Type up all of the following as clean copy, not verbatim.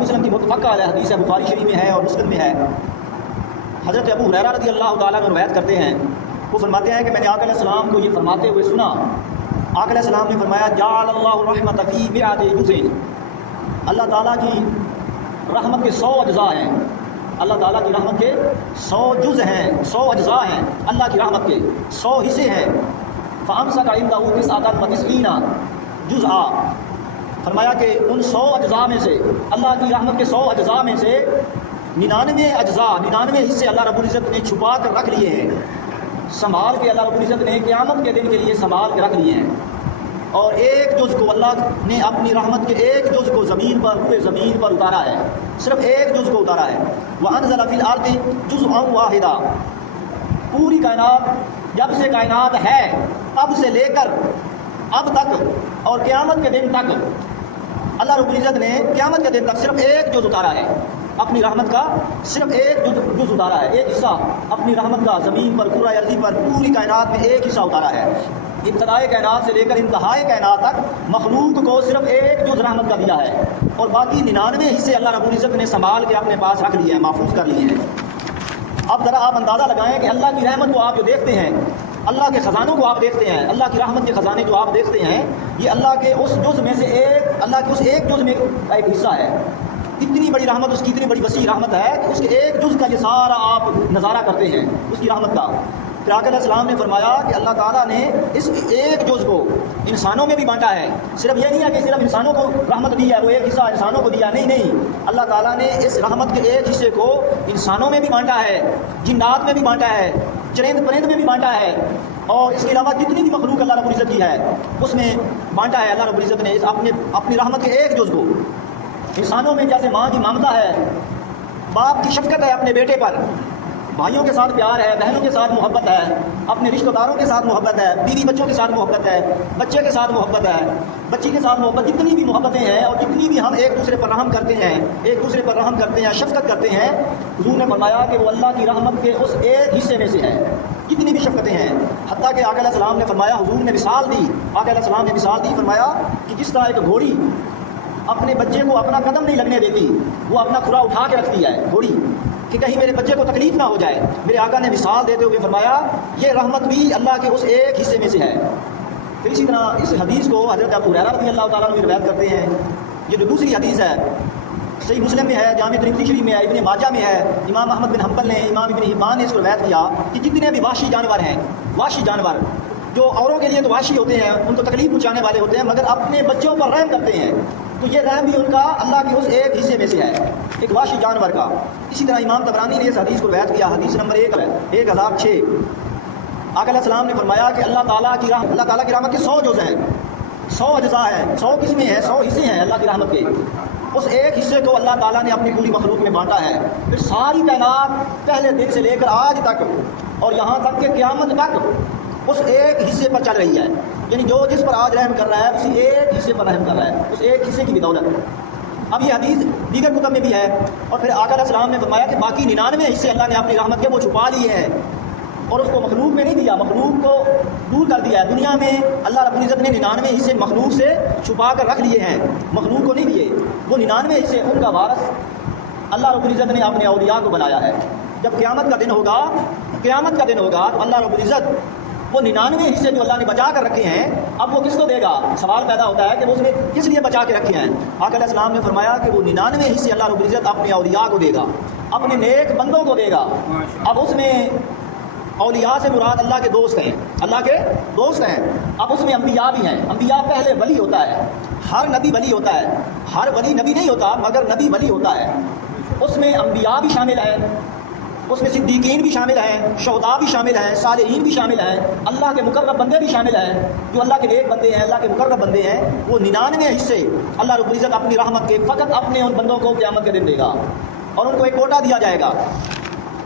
مسلم کی متفقہ علیہ حدیث ہے، بخاری شریف میں ہے اور مسلم میں ہے۔ حضرت ابو ہریرہ رضی اللہ تعالیٰ عنہ روایت کرتے ہیں، وہ فرماتے ہیں کہ میں نے آقا علیہ السلام کو یہ فرماتے ہوئے سنا۔ آقا علیہ السلام نے فرمایا جعل اللہ الرحمۃ فی مئۃ جزء، اللہ تعالیٰ کی رحمت کے 100 اجزاء ہیں، اللہ تعالیٰ کی رحمت کے 100 جز ہیں، 100 اجزاء ہیں، اللہ کی رحمت کے 100 حصے ہیں۔ فامسک عندہ 99 جزءا، فرمایا کہ ان 100 اجزاء میں سے، اللہ کی رحمت کے 100 اجزاء میں سے 99 اجزاء، 99 حصے اللہ رب العزت نے چھپا کر رکھ لیے ہیں، سنبھال کے اللہ رب العزت نے قیامت کے دن کے لیے سنبھال کے رکھ لیے ہیں۔ اور ایک جز کو اللہ نے اپنی رحمت کے ایک جز کو زمین پر، پورے زمین پر اتارا ہے، صرف ایک جز کو اتارا ہے۔ وَأَنزَلَ فِي الْأَرْضِ جُزْءًا وَاحِدًا، پوری کائنات جب سے کائنات ہے تب سے لے کر اب تک اور قیامت کے دن تک اللہ رب العزت نے قیامت کے دن تک صرف ایک جز اتارا ہے، اپنی رحمت کا صرف ایک جز اتارا ہے، ایک حصہ اپنی رحمت کا زمین پر، کرۂ ارضی پر، پوری کائنات میں ایک حصہ اتارا ہے۔ ابتدائے کائنات سے لے کر انتہائے کائنات تک مخلوق کو صرف ایک جز رحمت کا دیا ہے، اور باقی 99 حصے اللہ رب العزت نے سنبھال کے اپنے پاس رکھ لیے ہیں، محفوظ کر لیے ہیں۔ اب ذرا آپ اندازہ لگائیں کہ اللہ کی رحمت کو آپ جو دیکھتے ہیں، اللہ کے خزانوں کو آپ دیکھتے ہیں، اللہ کی رحمت کے خزانے جو آپ دیکھتے ہیں، یہ اللہ کے اس جز میں سے ایک، اللہ کے اس ایک جز میں کا ایک حصہ ہے۔ اتنی بڑی رحمت، اس کی اتنی بڑی وسیع رحمت ہے کہ اس کے ایک جز کا یہ سارا آپ نظارہ کرتے ہیں اس کی رحمت کا۔ پھر آقا علیہ السلام نے فرمایا کہ اللہ تعالیٰ نے اس ایک جز کو انسانوں میں بھی بانٹا ہے، صرف یہ نہیں ہے کہ صرف انسانوں کو رحمت دی ہے، وہ ایک حصہ انسانوں کو دیا، نہیں، اللہ تعالیٰ نے اس رحمت کے ایک حصے کو انسانوں میں بھی بانٹا ہے، جنات میں بھی بانٹا ہے، چرند پرند میں بھی بانٹا ہے، اور اس کے علاوہ جتنی بھی مخلوق اللہ رب العزت کی ہے اس میں بانٹا ہے۔ اللہ رب العزت نے اپنی رحمت کے ایک جز کو انسانوں میں، جیسے ماں کی ممتا ہے، باپ کی شفقت ہے اپنے بیٹے پر، بھائیوں کے ساتھ پیار ہے، بہنوں کے ساتھ محبت ہے، اپنے رشتہ داروں کے ساتھ محبت ہے، بیوی بچوں کے ساتھ محبت ہے، بچے کے ساتھ محبت ہے، بچی کے ساتھ محبت، جتنی بھی محبتیں ہیں اور جتنی بھی ہم ایک دوسرے پر رحم کرتے ہیں، ایک دوسرے پر رحم کرتے ہیں، شفقت کرتے ہیں، حضور نے فرمایا کہ وہ اللہ کی رحمت کے اس ایک حصے میں سے ہے، جتنی بھی شفقتیں ہیں۔ حتیٰ کہ آقا علیہ السلام نے فرمایا، حضور نے مثال دی، آقا علیہ السلام نے مثال دی، فرمایا کہ جس طرح ایک گھوڑی اپنے بچے کو اپنا قدم نہیں لگنے دیتی، وہ اپنا کھرا اٹھا کے رکھتی ہے گھوڑی، کہ کہیں میرے بچے کو تکلیف نہ ہو جائے۔ میرے آقا نے مثال دیتے ہوئے فرمایا یہ رحمت بھی اللہ کے اس ایک حصے میں سے ہے۔ پھر اسی طرح اس حدیث کو حضرت ابو ہریرہ رضی اللہ تعالیٰ عنہ روایت کرتے ہیں، یہ جو دوسری حدیث ہے صحیح مسلم میں ہے، جامع ترمذی شریف میں ہے، ابن ماجہ میں ہے، امام احمد بن حنبل نے، امام ابن حبان نے اس کو روایت کیا کہ جتنے بھی وحشی جانور ہیں، وحشی جانور جو اوروں کے لیے تو وحشی ہوتے ہیں، ان کو تکلیف پہنچانے والے ہوتے ہیں، مگر اپنے بچوں پر رحم کرتے ہیں، تو یہ رحم بھی ان کا اللہ کے اس ایک حصے میں سے ہے، ایک وحشی جانور کا۔ اسی طرح امام طبرانی نے اس حدیث کو روایت کیا، حدیث نمبر 1006۔ آقا علیہ السلام نے فرمایا کہ اللہ تعالیٰ کی رحمت کے 100 جز ہیں، 100 اجزاء ہیں، 100 قسمیں ہیں، 100 حصے ہیں اللہ کی رحمت کے۔ اس ایک حصے کو اللہ تعالیٰ نے اپنی پوری مخلوق میں بانٹا ہے۔ پھر ساری کائنات پہلے دن سے لے کر آج تک اور یہاں تک کہ قیامت تک اس ایک حصے پر چل رہی ہے، یعنی جو جس پر آج رحم کر رہا ہے اسی ایک حصے پر رحم کر رہا ہے، اس ایک حصے کی بدولت۔ اب یہ حدیث دیگر کتب میں بھی ہے، اور پھر آقا علیہ السلام نے فرمایا کہ باقی 99 حصے اللہ نے اپنی رحمت کے وہ چھپا لیے ہیں اور اس کو مخلوق میں نہیں دیا، مخلوق کو دور کر دیا ہے۔ دنیا میں اللہ رب العزت نے 99 حصے مخلوق سے چھپا کر رکھ لیے ہیں، مخلوق کو نہیں دیے۔ وہ 99 حصے ان کا وارث اللہ رب العزت نے اپنے اولیاء کو بنایا ہے۔ جب قیامت کا دن ہوگا تو اللہ رب العزت وہ 99 حصے جو اللہ نے بچا کر رکھے ہیں، اب وہ کس کو دے گا؟ سوال پیدا ہوتا ہے کہ وہ اس نے کس لیے بچا کے رکھے ہیں؟ آقا علیہ السلام نے فرمایا کہ وہ 99 حصے اللہ رب العزت اپنے اولیاء کو دے گا، اپنے نیک بندوں کو دے گا۔ اب اس میں اولیاء سے مراد اللہ کے دوست ہیں، اللہ کے دوست ہیں۔ اب اس میں انبیاء بھی ہیں۔ انبیاء پہلے ولی ہوتا ہے، ہر نبی ولی ہوتا ہے، ہر ولی نبی نہیں ہوتا مگر نبی ولی ہوتا ہے۔ اس میں انبیاء بھی شامل ہیں، اس میں صدیقین بھی شامل ہیں، شہداء بھی شامل ہیں، صالحین بھی شامل ہیں، اللہ کے مقرب بندے بھی شامل ہیں، جو اللہ کے نیک بندے ہیں، اللہ کے مقرب بندے ہیں۔ وہ 99 حصے اللہ رب العزت اپنی رحمت کے فقط اپنے ان بندوں کو قیامت کے دن دے گا، اور ان کو ایک کوٹا دیا جائے گا،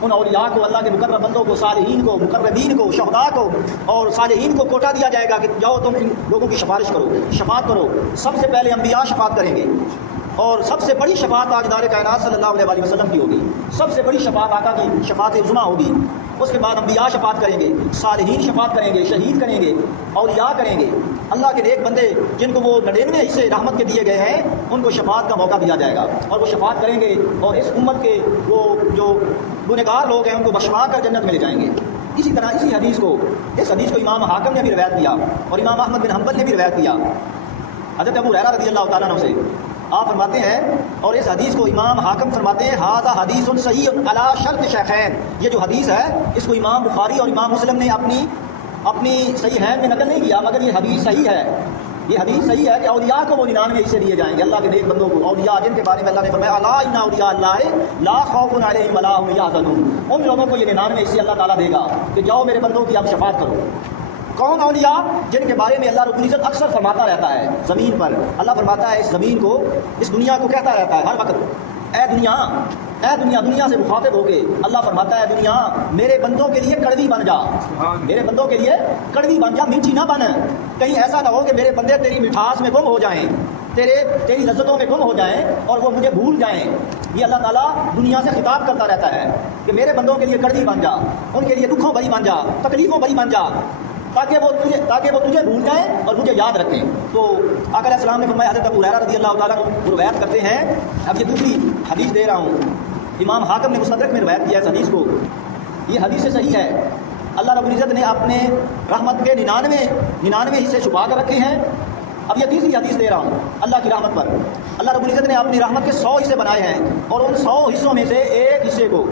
ان اولیاء کو، اللہ کے مقرب بندوں کو، صالحین کو، مقربین کو، شہداء کو اور صالحین کو کوٹا دیا جائے گا کہ جاؤ تم ان لوگوں کی سفارش کرو، شفاعت کرو۔ سب سے پہلے انبیاء شفاعت کریں گے، اور سب سے بڑی شفاعت تاجدار کائنات صلی اللہ علیہ وسلم کی ہوگی، سب سے بڑی شفاعت آقا کی شفاعت عظمیٰ ہوگی۔ اس کے بعد انبیاء شفاعت کریں گے، صالحین شفاعت کریں گے، شہید کریں گے، اولیاء کریں گے، اللہ کے نیک بندے جن کو وہ 99 حصے رحمت کے دیے گئے ہیں ان کو شفاعت کا موقع دیا جائے گا، اور وہ شفاعت کریں گے، اور اس امت کے وہ جو گنہگار لوگ ہیں ان کو بخشوا کر جنت میں لے جائیں گے۔ اسی طرح اس حدیث کو امام حاکم نے بھی روایت کیا اور امام احمد بن حنبل نے بھی روایت کیا حضرت ابو ہریرہ رضی اللہ تعالیٰ عنہ سے۔ آپ فرماتے ہیں، اور اس حدیث کو امام حاکم فرماتے ہیں ھذا حدیث صحیح علی شرط شیخین، یہ جو حدیث ہے اس کو امام بخاری اور امام مسلم نے اپنی صحیحین میں نقل نہیں کیا، مگر یہ حدیث صحیح ہے۔ یہ حدیث صحیح ہے کہ اولیاء کو وہ 99 حصے دیے جائیں گے، اللہ کے نیک بندوں کو، اولیاء جن کے بارے میں اللہ نے فرمایا الا ان اولیاء اللہ لا خوف علیہم ولا هم یحزنون، ان لوگوں کو یہ 99 حصے اللہ تعالیٰ دے گا کہ جاؤ میرے بندوں کی آپ شفاعت کرو۔ کون اولیاء؟ جن کے بارے میں اللہ رب العزت اکثر فرماتا رہتا ہے زمین پر، اللہ فرماتا ہے اس زمین کو، اس دنیا کو کہتا رہتا ہے ہر وقت، اے دنیا، دنیا سے مخاطب ہو کے اللہ فرماتا ہے دنیا میرے بندوں کے لیے کڑوی بن جا، میرے بندوں کے لیے کڑوی بن جا، میٹھی نہ بن، کہیں ایسا نہ ہو کہ میرے بندے تیری مٹھاس میں گم ہو جائیں، تیری لذتوں میں گم ہو جائیں اور وہ مجھے بھول جائیں۔ یہ اللہ تعالیٰ دنیا سے خطاب کرتا رہتا ہے کہ میرے بندوں کے لیے کڑوی بن جا، ان کے لیے دکھوں بھری بن جا، تکلیفوں بھری بن جا، تاکہ وہ تجھے بھول جائیں اور مجھے یاد رکھیں۔ تو آقا علیہ السلام نے فرمایا، حضرت ابو ہریرہ رضی اللہ تعالیٰ کو روایت کرتے ہیں، اب یہ دوسری حدیث دے رہا ہوں، امام حاکم نے مستدرک میں روایت کیا اس حدیث کو، یہ حدیث سے صحیح ہے۔ اللہ رب العزت نے اپنے رحمت کے 99 حصے چھپا کر رکھے ہیں۔ اب یہ تیسری حدیث دے رہا ہوں اللہ کی رحمت پر، اللہ رب العزت نے اپنی رحمت کے 100 حصے بنائے ہیں، اور ان 100 حصوں میں سے ایک حصے کو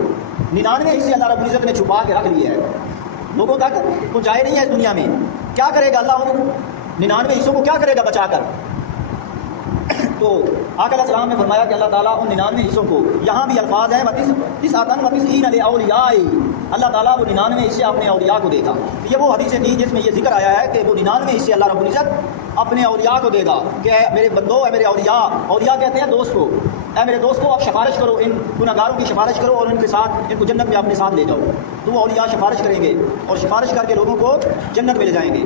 99 حصے اللہ رب العزت نے چھپا کے رکھ لیے ہے، لوگوں تک پہنچائے نہیں ہے۔ اس دنیا میں کیا کرے گا اللہ ان 99 حصوں کو کیا کرے گا بچا کر؟ تو آقا علیہ السلام نے فرمایا کہ اللہ تعالیٰ ان 99 حصوں کو، یہاں بھی الفاظ ہیں اللہ تعالیٰ وہ 99 حصے اپنے اولیاء کو دے گا۔ یہ وہ حدیثیں تھی جس میں یہ ذکر آیا ہے کہ وہ 99 حصے اللہ رب العزت اپنے اولیاء کو دے گا کہ اے میرے بندو، اے میرے اولیاء کہتے ہیں دوست کو، اے میرے دوستو آپ سفارش کرو، ان گنہگاروں کی سفارش کرو اور ان کے ساتھ ان کو جنت میں اپنے ساتھ لے جاؤ۔ تو وہ اولیاء سفارش کریں گے اور سفارش کر کے لوگوں کو جنت میں لے جائیں گے۔